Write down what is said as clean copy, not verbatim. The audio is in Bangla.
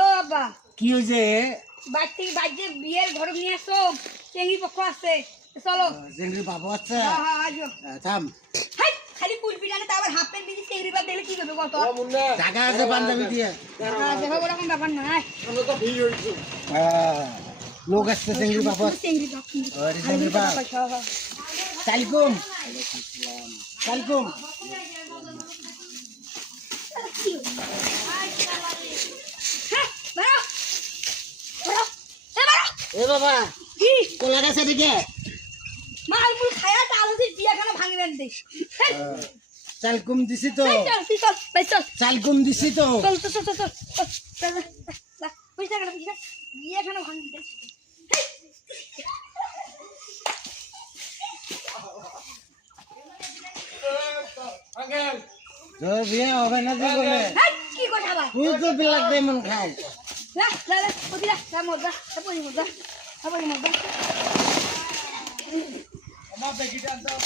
ও বাবা কি হয়েছে? বাড়ি বাড়িতে বিয়ের ঘর নিয়ে আসো, চেঙ্গি পক্ষ আছে, চলো। চেংড়ির বাবু আছে? হ্যাঁ হ্যাঁ আসো। থাম, হাই খালি কুলপি জানে, তা আবার হাফ প্যান্ট দিয়ে চেঙ্গি বাদ দিলে কি করবে কত? টাকা আছে পাঞ্জাবি দিয়ে। দেখো ওরকম ব্যাপার নয়। লোক আসছে চেংড়ির বাবু। চেঙ্গি বাপ চেংড়ির বাপ সালাইকুম সালাইকুম। এ বাবা কি কোলা গাছে দিকে মালমুল খায়া আলোতে বিয়াখানা ভাঙবেন দে। চালকুম দিছি তো, চল তুই চল ভাই চল চালকুম দিছি তো। চল চল চল চল চল পয়সা গেল বিয়াখানা ভাঙবি দে। তোর বিয়ে হবে না জীবনে। কি কথা ভাই তুই তো বিলাক দেমন খাই। লা লা লা ওদিরা মজা আপনি মজা আপনি মজা আমার বেগিটা দাও।